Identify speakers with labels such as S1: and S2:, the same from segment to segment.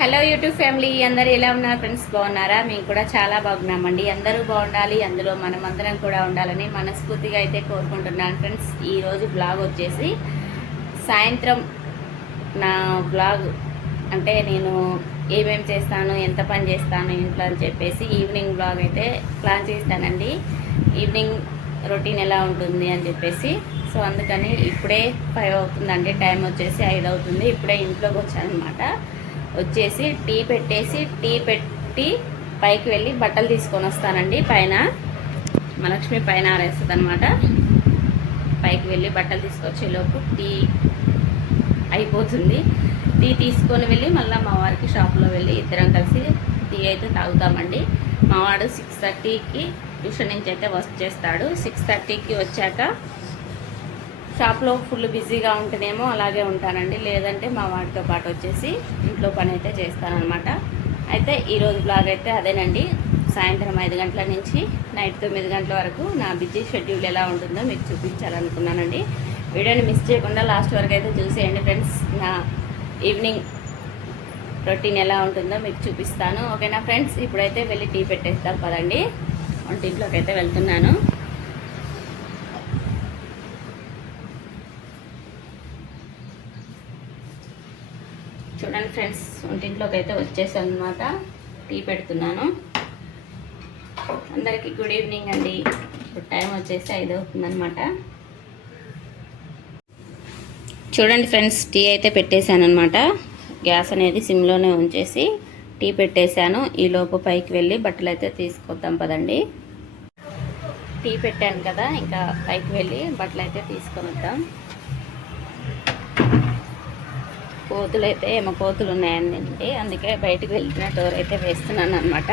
S1: Hello YouTube family అందరు ఎలా ఉన్నారు ఫ్రెండ్స్ బాగున్నారా? మేము కూడా చాలా బాగున్నామండి. అందరూ బాగుండాలి. అందులో మనం అందరం కూడా ఉండాలని మనస్ఫూర్తిగా అయితే కోరుకుంటున్నాను ఫ్రెండ్స్ ఈరోజు బ్లాగ్ వచ్చేసి సాయంత్రం నా బ్లాగ్ అంటే నేను ఏమేమి చేస్తాను ఎంత పని చేస్తాను ఇంట్లో అని చెప్పేసి ఈవినింగ్ బ్లాగ్ అయితే ప్లాన్ చేస్తానండి. ఈవినింగ్ రొటీన్ ఎలా ఉంటుంది అని చెప్పేసి. సో అందుకని ఇప్పుడే ఫైవ్ అవుతుందండి. టైం వచ్చేసి ఐదు అవుతుంది. ఇప్పుడే ఇంట్లోకి వచ్చాను అనమాట వచ్చేసి టీ పెట్టేసి టీ పెట్టి పైకి వెళ్ళి బట్టలు తీసుకొని వస్తానండి. పైన మా లక్ష్మి పైన ఆరేస్తుంది అనమాట పైకి వెళ్ళి బట్టలు తీసుకొచ్చేలోపు టీ అయిపోతుంది. టీ తీసుకొని వెళ్ళి మళ్ళీ మా వారికి షాప్లో వెళ్ళి ఇద్దరం కలిసి టీ అయితే తాగుతామండి. మావాడు సిక్స్ థర్టీకి ట్యూషన్ నుంచి అయితే వచ్చేస్తాడు సిక్స్ థర్టీకి వచ్చాక షాప్లో ఫుల్ బిజీగా ఉంటేనేమో అలాగే ఉంటానండి. లేదంటే మా వాడితో పాటు వచ్చేసి ఇంట్లో పని అయితే చేస్తానమాట అయితే ఈరోజు బ్లాగ్ అయితే అదేనండి. సాయంత్రం ఐదు గంటల నుంచి నైట్ తొమ్మిది గంటల వరకు నా బిజీ షెడ్యూల్ ఎలా ఉంటుందో మీకు చూపించాలనుకున్నానండి. వీడియోని మిస్ చేయకుండా లాస్ట్ వరకు అయితే చూసేయండి ఫ్రెండ్స్. నా ఈవినింగ్ రొటీన్ ఎలా ఉంటుందో మీకు చూపిస్తాను. ఓకేనా ఫ్రెండ్స్? ఇప్పుడైతే వెళ్ళి టీ పెట్టేస్తాం పదండి. వంటింట్లోకి అయితే వెళ్తున్నాను చూడండి ఫ్రెండ్స్ ఇంట్లోకి అయితే వచ్చేసాను అనమాట టీ పెడుతున్నాను. అందరికీ గుడ్ ఈవినింగ్ అండి. ఇప్పుడు టైం వచ్చేసి ఐదు అవుతుందనమాట చూడండి ఫ్రెండ్స్ టీ అయితే పెట్టేశాను అనమాట గ్యాస్ అనేది సిమ్లోనే ఉంచేసి టీ పెట్టేశాను. ఈలోపు పైకి వెళ్ళి బట్టలు అయితే తీసుకొద్దాం పదండి. టీ పెట్టాను కదా ఇంకా పైకి వెళ్ళి బట్టలు అయితే తీసుకొని వద్దాం కోతులు అయితే ఏమో కోతులు ఉన్నాయండి అందుకే బయటకు వెళ్తున్న టోర్ అయితే వేస్తున్నాను అనమాట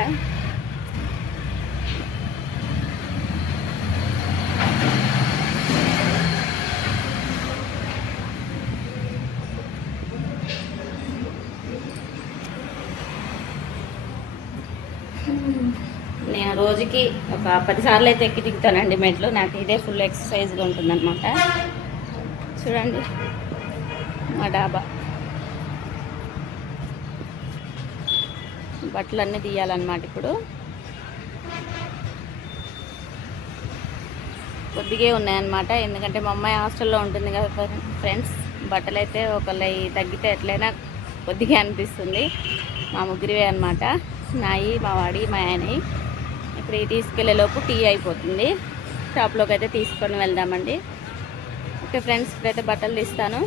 S1: నేను రోజుకి ఒక పదిసార్లు అయితే ఎక్కి దిగుతానండి మెట్లు. నాకు ఇదే ఫుల్ ఎక్సర్సైజ్గా ఉంటుందన్నమాట. చూడండి. మా డాబా. బట్టలన్నీ తీయాలన్నమాట ఇప్పుడు. కొద్దిగే ఉన్నాయన్నమాట. ఎందుకంటే మా అమ్మాయి హాస్టల్లో ఉంటుంది కదా ఫ్రెండ్స్ బట్టలు అయితే ఒకళ్ళ తగ్గితే ఎట్లయినా కొద్దిగా అనిపిస్తుంది. మా ముగ్గురివే అనమాట నాయి మా వాడి మా ఆయనవి ఇప్పుడు ఈ తీసుకెళ్ళేలోపు టీ అయిపోతుంది. షాప్లోకి అయితే తీసుకొని వెళ్దామండి. ఓకే ఫ్రెండ్స్ ఇప్పుడైతే బట్టలు తీస్తాను.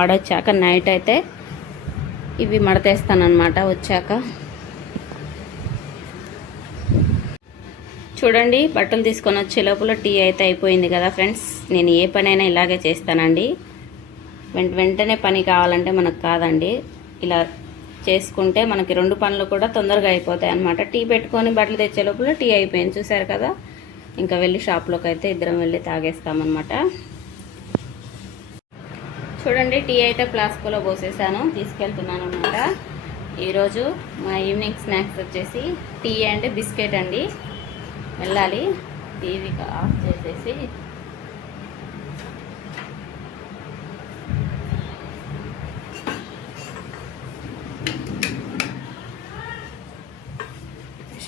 S1: వాడొచ్చాక నైట్ అయితే ఇవి మడతేస్తానమాట వచ్చాక. చూడండి బట్టలు తీసుకొని వచ్చే లోపల టీ అయితే అయిపోయింది కదా ఫ్రెండ్స్ నేను ఏ పనైనా ఇలాగే చేస్తానండి. వెంట వెంటనే పని కావాలంటే మనకు కాదండి. ఇలా చేసుకుంటే మనకి రెండు పనులు కూడా తొందరగా అయిపోతాయి అనమాట టీ పెట్టుకొని బట్టలు తెచ్చే లోపల టీ అయిపోయింది. చూసారు కదా? ఇంకా వెళ్ళి షాప్లోకి అయితే ఇద్దరం వెళ్ళి తాగేస్తామన్నమాట. చూడండి టీ అయితే ఫ్లాస్క్లో పోసేసాను తీసుకెళ్తున్నాను అనమాట ఈరోజు మా ఈవినింగ్ స్నాక్స్ వచ్చేసి టీ అండ్ బిస్కెట్ అండి. వెళ్ళాలి. టీవీ ఆఫ్ చేసేసి.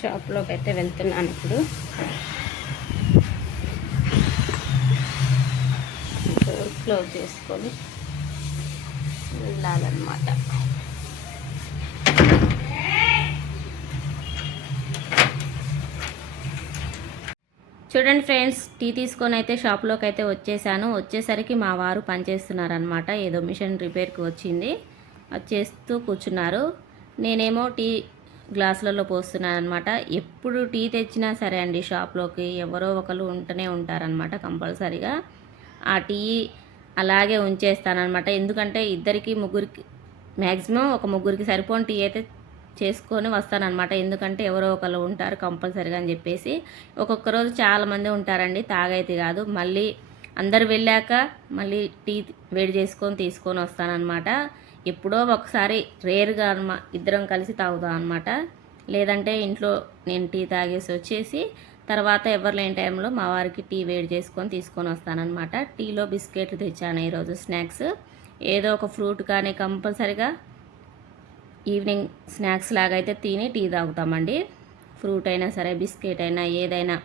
S1: షాప్లోకి అయితే వెళ్తున్నాను ఇప్పుడు. క్లోజ్ చేసుకొని. వెళ్ళాలన్నమాట చూడండి ఫ్రెండ్స్ టీ తీసుకొని అయితే షాప్లోకి అయితే వచ్చేసాను. వచ్చేసరికి మా వారు పనిచేస్తున్నారనమాట ఏదో మిషన్ రిపేర్కి వచ్చింది. అది చేస్తూ కూర్చున్నారు. నేనేమో టీ గ్లాసులలో పోస్తున్నాను అనమాట ఎప్పుడు టీ తెచ్చినా సరే అండి షాప్లోకి ఎవరో ఒకరు ఉంటూనే ఉంటారనమాట కంపల్సరీగా. ఆ టీ అలాగే ఉంచేస్తానమాట ఎందుకంటే ఇద్దరికి ముగ్గురికి మ్యాక్సిమం ఒక ముగ్గురికి సరిపోని టీ అయితే చేసుకొని వస్తానన్నమాట. ఎందుకంటే ఎవరో ఒకరు ఉంటారు కంపల్సరీగా అని చెప్పేసి. ఒక్కొక్క రోజు చాలామంది ఉంటారండి. తాగైతే కాదు. మళ్ళీ అందరు వెళ్ళాక మళ్ళీ టీ వేడి చేసుకొని తీసుకొని వస్తానన్నమాట. ఎప్పుడో ఒకసారి రేర్గా అన్నమా ఇద్దరం కలిసి తాగుతాం అనమాట లేదంటే ఇంట్లో నేను టీ తాగేసి వచ్చేసి తర్వాత ఎవరు లేని టైంలో మా వారికి టీ వేడి చేసుకొని తీసుకొని వస్తానమాట టీలో బిస్కెట్లు తెచ్చాను ఈరోజు స్నాక్స్. ఏదో ఒక ఫ్రూట్ కానీ కంపల్సరిగా ఈవినింగ్ స్నాక్స్ లాగా అయితే తిని టీ తాగుతామండి. ఫ్రూట్ అయినా సరే బిస్కెట్ అయినా ఏదైనా.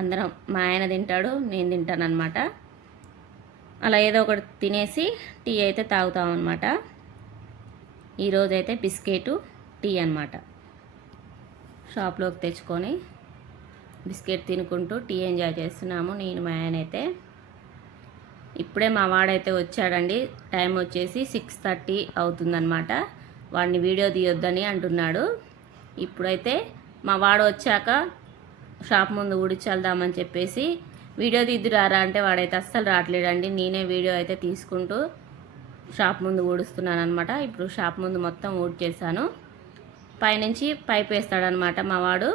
S1: అందరం మా ఆయన తింటాడు నేను తింటాను అనమాట అలా ఏదో ఒకటి తినేసి టీ అయితే తాగుతాం అనమాట ఈరోజు అయితే బిస్కెట్ టీ అనమాట షాప్లోకి తెచ్చుకొని బిస్కెట్ తినుకుంటూ టీ ఎంజాయ్ చేస్తున్నాము. నేను మా ఆయన అయితే. ఇప్పుడే మా వాడైతే వచ్చాడండి. టైం వచ్చేసి సిక్స్ థర్టీ అవుతుందన్నమాట. వాడిని వీడియో తీయొద్దని అంటున్నాడు. ఇప్పుడైతే మా వాడు వచ్చాక షాప్ ముందు ఊడిచెళ్దామని చెప్పేసి వీడియో తీద్దురారా అంటే వాడైతే అస్సలు రావట్లేడండి నేనే వీడియో అయితే తీసుకుంటూ షాప్ ముందు ఊడుస్తున్నాను అనమాట ఇప్పుడు షాప్ ముందు మొత్తం ఊడ్చేసాను పైనుంచి పైప్ వేస్తాడనమాట మా వాడు.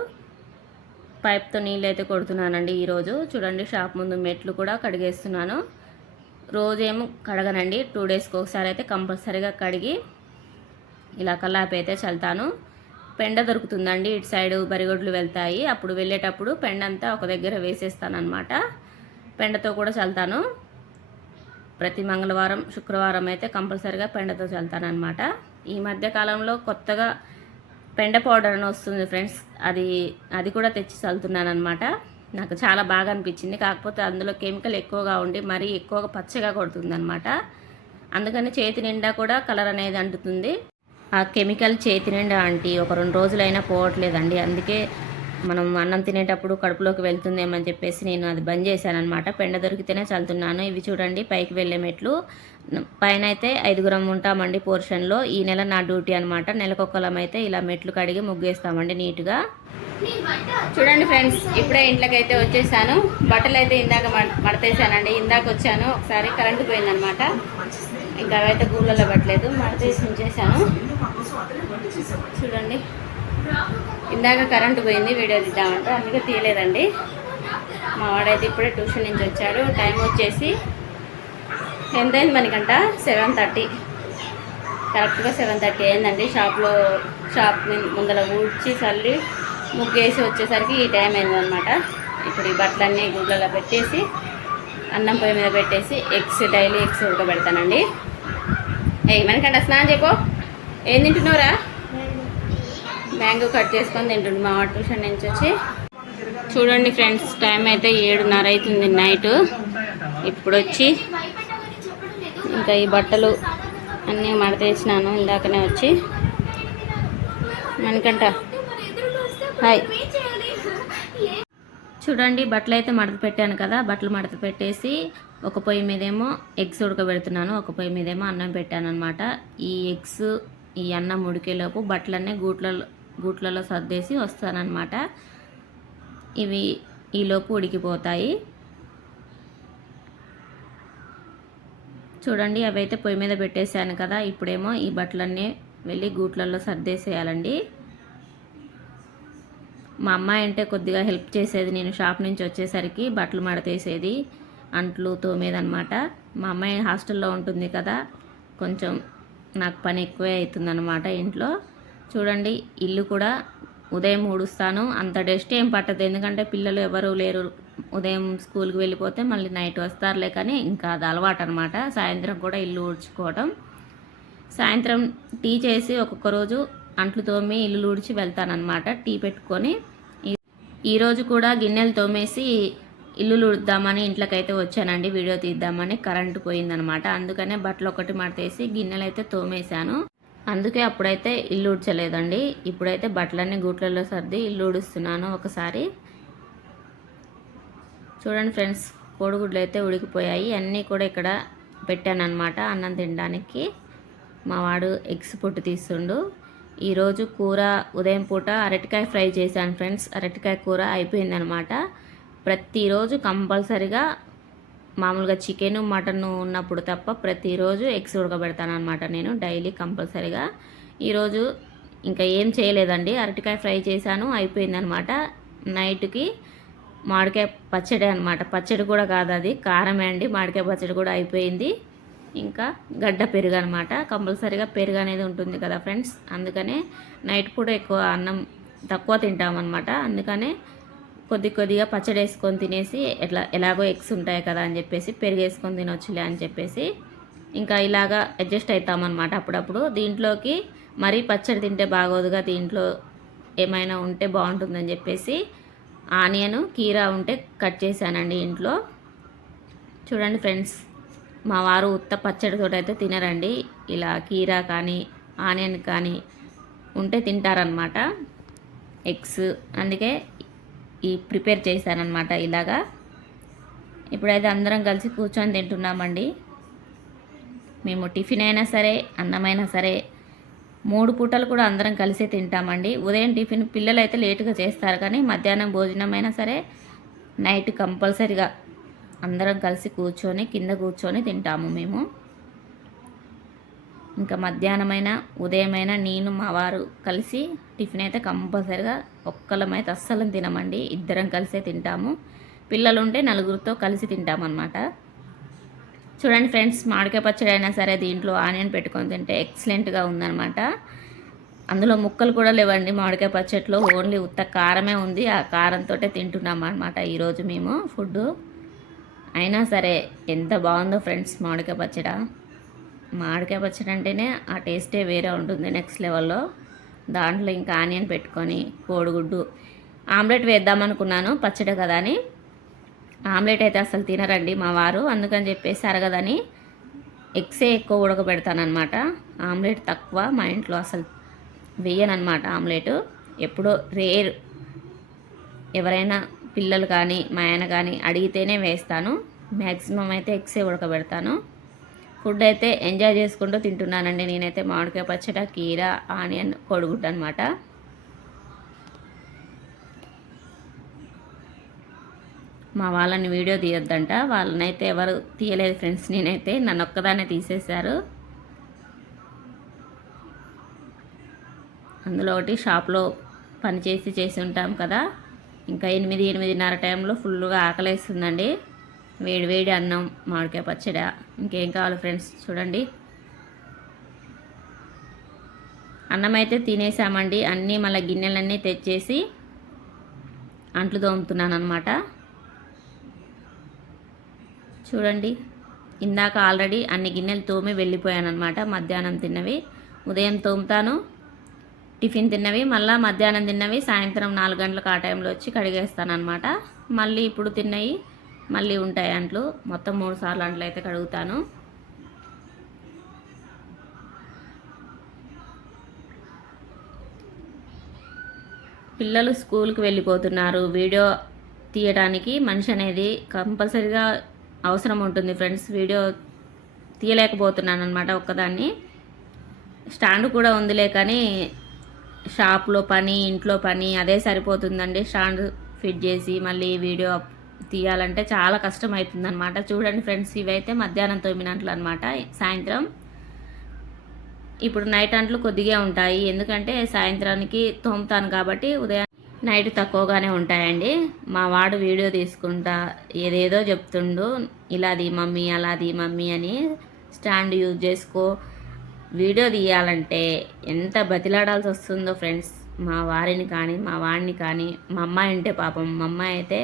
S1: పైప్తో నీళ్ళు అయితే కొడుతున్నానండి ఈరోజు. చూడండి షాప్ ముందు మెట్లు కూడా కడిగేస్తున్నాను. రోజేమో కడగనండి. టూ డేస్కి ఒకసారి అయితే కంపల్సరీగా కడిగి ఇలా కల్లాపి అయితే చల్తాను పెండ దొరుకుతుందండి. ఇటు సైడ్ బరిగొడ్లు వెళ్తాయి. అప్పుడు వెళ్ళేటప్పుడు పెండ అంతా ఒక దగ్గర వేసేస్తాను అనమాట పెండతో కూడా చల్తాను ప్రతి మంగళవారం శుక్రవారం అయితే కంపల్సరీగా పెండతో చల్తాను అనమాట ఈ మధ్యకాలంలో కొత్తగా పెండ పౌడర్ అని వస్తుంది ఫ్రెండ్స్. అది అది కూడా తెచ్చి చల్లుతున్నాను అనమాట నాకు చాలా బాగా అనిపించింది. కాకపోతే అందులో కెమికల్ ఎక్కువగా ఉండి మరీ ఎక్కువగా పచ్చగా కొడుతుంది అనమాట అందుకని చేతి నిండా కూడా కలర్ అనేది అంటుతుంది. ఆ కెమికల్ చేతి నిండా అంటి ఒక రెండు రోజులైనా పోవట్లేదండి. అందుకే మనం అన్నం తినేటప్పుడు కడుపులోకి వెళ్తుందేమని చెప్పేసి నేను అది బంద్ చేశాను అనమాట పెండ దొరికితేనే చల్లుతున్నాను. ఇవి చూడండి పైకి వెళ్ళే మెట్లు. పైన అయితే ఐదుగురం ఉంటామండి పోర్షన్లో. ఈ నెల నా డ్యూటీ అనమాట నెలకొక్కలం అయితే ఇలా మెట్లు కడిగి ముగ్గేస్తామండి నీట్గా. చూడండి ఫ్రెండ్స్ ఇప్పుడే ఇంట్లోకి అయితే వచ్చేసాను. బట్టలు అయితే ఇందాక మడ- మడతేసానండి ఇందాక వచ్చాను. ఒకసారి కరెంటు పోయిందనమాట ఇంకా అవైతే గూళ్ళలో పెట్టలేదు. మడతేసి ఉంచేసాను చూడండి. ఇందాక కరెంటు పోయింది వీడియో తీద్దామంటే అందుకే తీయలేదండి. మా వాడైతే ఇప్పుడే ట్యూషన్ నుంచి వచ్చాడు టైం వచ్చేసి ఎంతైంది మనకంట? Seven thirty. కరెక్ట్గా సెవెన్ థర్టీ అయిందండి. షాప్లో షాప్ ముందర ఊడ్చి చల్లి ముగ్గేసి వచ్చేసరికి ఈ టైం అయిందనమాట ఇప్పుడు ఈ బట్టలన్నీ గుడ్లలో పెట్టేసి అన్నం పొయ్యి మీద పెట్టేసి ఎగ్స్ డైలీ ఎగ్స్ ఉడకబెడతానండి. ఏ మనకంట స్నానం చెప్పు ఏం తింటున్నావురా? మ్యాంగో కట్ చేసుకొని తింటుండు మా ట్యూషన్ నుంచి వచ్చి. చూడండి ఫ్రెండ్స్ టైం అయితే ఏడున్నర అవుతుంది నైట్. ఇప్పుడు వచ్చి ఇంకా ఈ బట్టలు అన్నీ మడతేసినాను ఇందాకనే వచ్చి. మనకంట హాయ్. చూడండి బట్టలు అయితే మడత పెట్టాను కదా బట్టలు మడత పెట్టేసి ఒక పొయ్యి మీదేమో ఎగ్స్ ఉడకబెడుతున్నాను ఒక పొయ్యి మీదేమో అన్నం పెట్టాను అనమాట ఈ ఎగ్స్ ఈ అన్నం ఉడికేలోపు బట్టలన్నీ గూట్లలో గూట్లలో సర్దేసి వస్తానన్నమాట. ఇవి ఈలోపు ఉడికిపోతాయి. చూడండి అవి అయితే పొయ్యి మీద పెట్టేశాను కదా. ఇప్పుడేమో ఈ బట్టలన్నీ వెళ్ళి గూట్లలో సర్దేసేయాలండి. మా అమ్మాయి అంటే కొద్దిగా హెల్ప్ చేసేది. నేను షాప్ నుంచి వచ్చేసరికి బట్టలు మడతేసేది అంట్లు తోమేదనమాట మా అమ్మాయి హాస్టల్లో ఉంటుంది కదా కొంచెం నాకు పని ఎక్కువే అవుతుందన్నమాట ఇంట్లో. చూడండి ఇల్లు కూడా ఉదయం ఊడుస్తాను. అంత డస్ట్ ఏం పట్టదు. ఎందుకంటే పిల్లలు ఎవరు లేరు. ఉదయం స్కూల్కి వెళ్ళిపోతే మళ్ళీ నైట్ వస్తారులే కానీ ఇంకా అది అలవాటు అనమాట సాయంత్రం కూడా ఇల్లు ఊడ్చుకోవడం సాయంత్రం టీ చేసి ఒక్కొక్క రోజు అంట్లు తోమి ఇల్లు ఊడ్చి వెళ్తానమాట టీ పెట్టుకొని ఈరోజు కూడా గిన్నెలు తోమేసి ఇల్లు ఉడుద్దామని ఇంట్లోకైతే వచ్చానండి. వీడియో తీద్దామని కరెంటు పోయిందనమాట అందుకనే బట్టలు ఒకటి మడతేసి గిన్నెలు అయితే తోమేశాను. అందుకే అప్పుడైతే ఇల్లు ఉడ్చలేదండి ఇప్పుడైతే బట్టలన్నీ గూట్లలో సర్ది ఇల్లు ఉడుస్తున్నాను ఒకసారి. చూడండి ఫ్రెండ్స్ కోడిగుడ్లు అయితే ఉడికిపోయాయి. అన్నీ కూడా ఇక్కడ పెట్టాను అనమాట అన్నం తినడానికి. మా వాడు ఎగ్స్ పొట్టు తీస్తుండు. ఈరోజు కూర ఉదయం పూట అరటికాయ ఫ్రై చేశాను ఫ్రెండ్స్. అరటికాయ కూర అయిపోయిందనమాట ప్రతిరోజు కంపల్సరిగా మామూలుగా చికెన్ మటన్ ఉన్నప్పుడు తప్ప ప్రతిరోజు ఎగ్స్ ఉడకబెడతాను అనమాట నేను డైలీ కంపల్సరీగా. ఈరోజు ఇంకా ఏం చేయలేదండి. అరటికాయ ఫ్రై చేశాను అయిపోయిందనమాట నైట్కి మామిడికాయ పచ్చడి అనమాట పచ్చడి కూడా కాదు అది కారమే అండి. మామిడికాయ పచ్చడి కూడా అయిపోయింది. ఇంకా గడ్డ పెరుగు అనమాట కంపల్సరీగా పెరుగు అనేది ఉంటుంది కదా ఫ్రెండ్స్. అందుకనే నైట్ కూడా ఎక్కువ అన్నం తక్కువ తింటామన్నమాట. అందుకనే కొద్ది కొద్దిగా పచ్చడి వేసుకొని తినేసి ఎట్లా ఎలాగో ఎగ్స్ ఉంటాయి కదా అని చెప్పేసి పెరిగేసుకొని తినొచ్చులే అని చెప్పేసి ఇంకా ఇలాగా అడ్జస్ట్ అవుతామన్నమాట అప్పుడప్పుడు. దీంట్లోకి మరీ పచ్చడి తింటే బాగోదుగా దీంట్లో ఏమైనా ఉంటే బాగుంటుందని చెప్పేసి ఆనియన్ కీరా ఉంటే కట్ చేశానండి ఇంట్లో. చూడండి ఫ్రెండ్స్ మా వారు ఉత్త పచ్చడితో అయితే తినరండి. ఇలా కీరా కానీ ఆనియన్ కానీ ఉంటే తింటారనమాట ఎగ్స్. అందుకే ఈ ప్రిపేర్ చేశానమాట ఇలాగా. ఇప్పుడైతే అందరం కలిసి కూర్చొని తింటున్నామండి. మేము టిఫిన్ అయినా సరే అన్నమైనా సరే మూడు పూటలు కూడా అందరం కలిసే తింటామండి. ఉదయం టిఫిన్ పిల్లలు అయితే లేటుగా చేస్తారు కానీ మధ్యాహ్నం భోజనం అయినా సరే నైట్ కంపల్సరిగా అందరం కలిసి కూర్చొని కింద కూర్చొని తింటాము మేము. ఇంకా మధ్యాహ్నమైనా ఉదయమైనా నేను మా వారు కలిసి టిఫిన్ అయితే కంపల్సరిగా ఒక్కలమైతే అస్సలు తినమండి. ఇద్దరం కలిసే తింటాము. పిల్లలు ఉంటే నలుగురితో కలిసి తింటామన్నమాట. చూడండి ఫ్రెండ్స్ మామిడికాయ పచ్చడి అయినా సరే దీంట్లో ఆనియన్ పెట్టుకొని తింటే ఎక్సలెంట్గా ఉందన్నమాట. అందులో ముక్కలు కూడా లేవండి మామిడికాయ పచ్చట్లో. ఓన్లీ ఉత్త కారమే ఉంది. ఆ కారంతో తింటున్నాం అనమాట ఈరోజు మేము ఫుడ్ అయినా సరే ఎంత బాగుందో ఫ్రెండ్స్ మామిడికాయ పచ్చడ. మామిడికాయ పచ్చడి అంటేనే ఆ టేస్టే వేరే ఉంటుంది నెక్స్ట్ లెవెల్లో. దాంట్లో ఇంకా ఆనియన్ పెట్టుకొని కోడిగుడ్డు ఆమ్లెట్ వేద్దామనుకున్నాను పచ్చడి కదా అని. ఆమ్లెట్ అయితే అసలు తినరండి మా వారు అందుకని చెప్పేసి అరగదని. ఎగ్సే ఎక్కువ ఉడకబెడతానమాట ఆమ్లెట్ తక్కువ మా ఇంట్లో అసలు వేయనమాట ఆమ్లెట్. ఎప్పుడో రేర్ ఎవరైనా పిల్లలు కానీ మా ఆయన కానీ అడిగితేనే వేస్తాను. మ్యాక్సిమం అయితే ఎగ్సే ఉడకబెడతాను. ఫుడ్ అయితే ఎంజాయ్ చేసుకుంటూ తింటున్నానండి. నేనైతే మామిడికాయ పచ్చడి కీర ఆనియన్ కొడుగుడ్డు అనమాట మా వాళ్ళని వీడియో తీయొద్దంట. వాళ్ళనైతే ఎవరు తీయలేదు ఫ్రెండ్స్. నేనైతే నన్ను ఒక్కదాన్నే తీసేశారు. అందులో ఒకటి షాప్లో పనిచేసి చేసి ఉంటాం కదా. ఇంకా ఎనిమిది ఎనిమిదిన్నర టైంలో ఫుల్గా ఆకలేస్తుందండి. వేడి వేడి అన్నం మామిడికాయ పచ్చడి. ఇంకేం కావాలి ఫ్రెండ్స్? చూడండి. అన్నం అయితే తినేసామండి. అన్నీ మళ్ళీ గిన్నెలన్నీ తెచ్చేసి అంట్లు తోముతున్నాను అనమాట చూడండి. ఇందాక ఆల్రెడీ అన్ని గిన్నెలు తోమి వెళ్ళిపోయాను అనమాట మధ్యాహ్నం తిన్నవి. ఉదయం తోముతాను. టిఫిన్ తిన్నవి. మళ్ళీ మధ్యాహ్నం తిన్నవి. సాయంత్రం నాలుగు గంటలకు ఆ టైంలో వచ్చి కడిగేస్తాను అనమాట మళ్ళీ ఇప్పుడు తిన్నవి మళ్ళీ ఉంటాయి అంట్లు. మొత్తం మూడు సార్లు అంట్లు అయితే కడుగుతాను. పిల్లలు స్కూల్కి వెళ్ళిపోతున్నారు. వీడియో తీయడానికి మనిషి అనేది కంపల్సరీగా అవసరం ఉంటుంది ఫ్రెండ్స్. వీడియో తీయలేకపోతున్నాను అనమాట ఒక్కదాన్ని. స్టాండ్ కూడా ఉందిలే కానీ షాప్లో పని ఇంట్లో పని అదే సరిపోతుందండి. స్టాండ్ ఫిట్ చేసి మళ్ళీ వీడియో తీయాలంటే చాలా కష్టం అవుతుంది అనమాట చూడండి ఫ్రెండ్స్ ఇవైతే మధ్యాహ్నం తొమ్మిది గంటలు అనమాట సాయంత్రం ఇప్పుడు నైట్ అంట్లు కొద్దిగా ఉంటాయి. ఎందుకంటే సాయంత్రానికి తోముతాను కాబట్టి ఉదయం నైట్ తక్కువగానే ఉంటాయండి. మా వాడు వీడియో తీసుకుంటా ఏదేదో చెప్తుండు ఇలాది మమ్మీ అలాది మమ్మీ అని స్టాండ్ యూజ్ చేసుకో. వీడియో తీయాలంటే ఎంత బతిలాడాల్సి వస్తుందో ఫ్రెండ్స్. మా వారిని కానీ మా వాడిని కానీ మా అమ్మాయి ఉంటే పాపం మా అమ్మాయి అయితే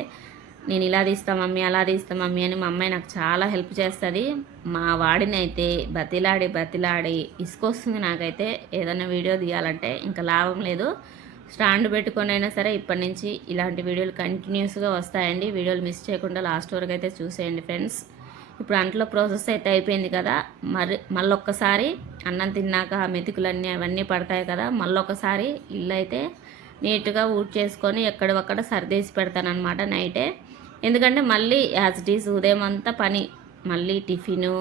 S1: నేను ఇలా తీస్తా మమ్మీ అలా తీస్తా మమ్మీ అని మా అమ్మాయి నాకు చాలా హెల్ప్ చేస్తుంది. మా వాడిని అయితే బతిలాడి బతిలాడి ఇసుకొస్తుంది నాకైతే. ఏదైనా వీడియో తీయాలంటే ఇంకా లాభం లేదు. స్టాండ్ పెట్టుకొని అయినా సరే ఇప్పటి నుంచి ఇలాంటి వీడియోలు కంటిన్యూస్గా వస్తాయండి. వీడియోలు మిస్ చేయకుండా లాస్ట్ వరకు అయితే చూసేయండి ఫ్రెండ్స్ ఇప్పుడు అంట్లో ప్రాసెస్ అయితే అయిపోయింది కదా. మరి మళ్ళొక్కసారి అన్నం తిన్నాక మెతుకులన్నీ అవన్నీ పడతాయి కదా. మళ్ళొక్కసారి ఇల్లు అయితే నీట్గా ఊడ్ చేసుకొని ఎక్కడొక్కడ సర్దేసి పెడతానమాట నైటే ఎందుకంటే మళ్ళీ యాజ్ ఇట్ ఈస్ ఉదయం అంతా పని. మళ్ళీ టిఫిను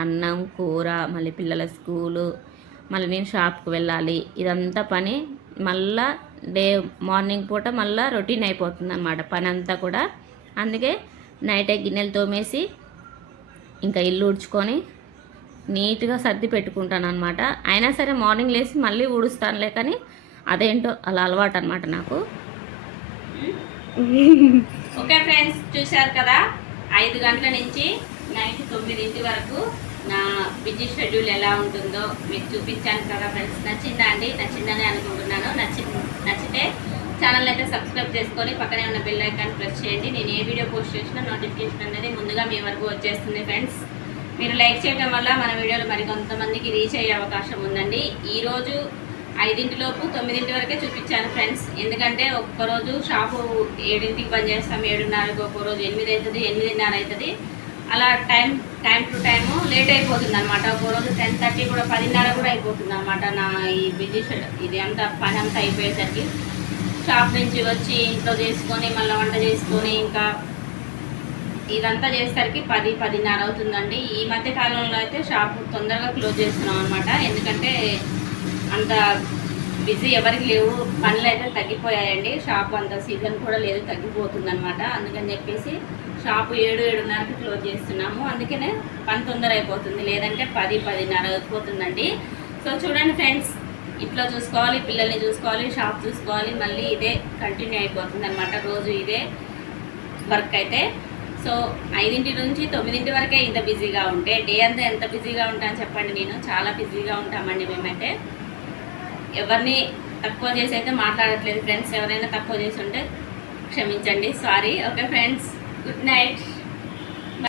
S1: అన్నం కూర మళ్ళీ పిల్లల స్కూలు మళ్ళీ నేను షాప్కి వెళ్ళాలి. ఇదంతా పని మళ్ళా డే మార్నింగ్ పూట మళ్ళీ రొటీన్ అయిపోతుంది అనమాట పని అంతా కూడా. అందుకే నైటే గిన్నెలు తోమేసి ఇంకా ఇల్లు ఉడ్చుకొని నీట్గా సర్ది పెట్టుకుంటాను అనమాట అయినా సరే మార్నింగ్ లేచి మళ్ళీ ఊడుస్తానులే కానీ అదేంటో అలా అలవాటు అనమాట నాకు. ఓకే ఫ్రెండ్స్ చూశారు కదా? ఐదు గంటల నుంచి నైట్ తొమ్మిదింటి వరకు నా బిజీ షెడ్యూల్ ఎలా ఉంటుందో మీకు చూపించాను కదా ఫ్రెండ్స్. నచ్చిందా అండి? నచ్చిందని అనుకుంటున్నాను. నచ్చి నచ్చితే ఛానల్ అయితే సబ్స్క్రైబ్ చేసుకొని పక్కనే ఉన్న బెల్ ఐకాన్ ప్రెస్ చేయండి. నేను ఏ వీడియో పోస్ట్ చేసినా నోటిఫికేషన్ అనేది ముందుగా మీ వరకు వచ్చేస్తుంది ఫ్రెండ్స్. మీరు లైక్ చేయడం వల్ల మన వీడియోలు మరి కొంతమందికి రీచ్ అయ్యే అవకాశం ఉందండి. ఈరోజు ఐదింటిలోపు తొమ్మిదింటి వరకే చూపించాను ఫ్రెండ్స్. ఎందుకంటే ఒక్కరోజు షాపు ఏడింటికి బంద్ చేస్తాం ఏడున్నరకు ఒక్కో రోజు ఎనిమిది అవుతుంది ఎనిమిదిన్నర అవుతుంది అలా time time to time late అయిపోతుంది అనమాట ఒక్కో రోజు టెన్ థర్టీ కూడా పదిన్నర కూడా అయిపోతుంది అనమాట నా ఈ బిజీ షెడ్ ఇది అంతా పని అంతా అయిపోయేసరికి. షాప్ నుంచి వచ్చి ఇంట్లో చేసుకొని మళ్ళీ వంట చేసుకొని ఇంకా ఇదంతా చేసేసరికి పది పదిన్నర అవుతుందండి. ఈ మధ్య కాలంలో అయితే షాప్ తొందరగా క్లోజ్ చేస్తున్నాం అనమాట ఎందుకంటే అంత బిజీ ఎవరికి లేవు. పనులు అయితే తగ్గిపోయాయండి. షాప్ అంత సీజన్ కూడా లేదు తగ్గిపోతుంది అనమాట అందుకని చెప్పేసి షాపు ఏడు ఏడున్నరకి క్లోజ్ చేస్తున్నాము. అందుకనే పని తొందర అయిపోతుంది. లేదంటే పది పదిన్నర అయిపోతుందండి. సో చూడండి ఫ్రెండ్స్ ఇంట్లో చూసుకోవాలి పిల్లల్ని చూసుకోవాలి షాప్ చూసుకోవాలి మళ్ళీ ఇదే కంటిన్యూ అయిపోతుంది అనమాట రోజు ఇదే వర్క్ అయితే. సో ఐదింటి నుంచి తొమ్మిదింటి వరకే ఇంత బిజీగా ఉంటే డే అంతా ఎంత బిజీగా ఉంటాను చెప్పండి నేను. చాలా బిజీగా ఉంటామండి మేమైతే. ఎవరిని తక్కువ చేసి అయితే మాట్లాడట్లేదు. ఫ్రెండ్స్ ఎవరైనా తక్కువ చేసి ఉంటే క్షమించండి. Sorry okay friends good night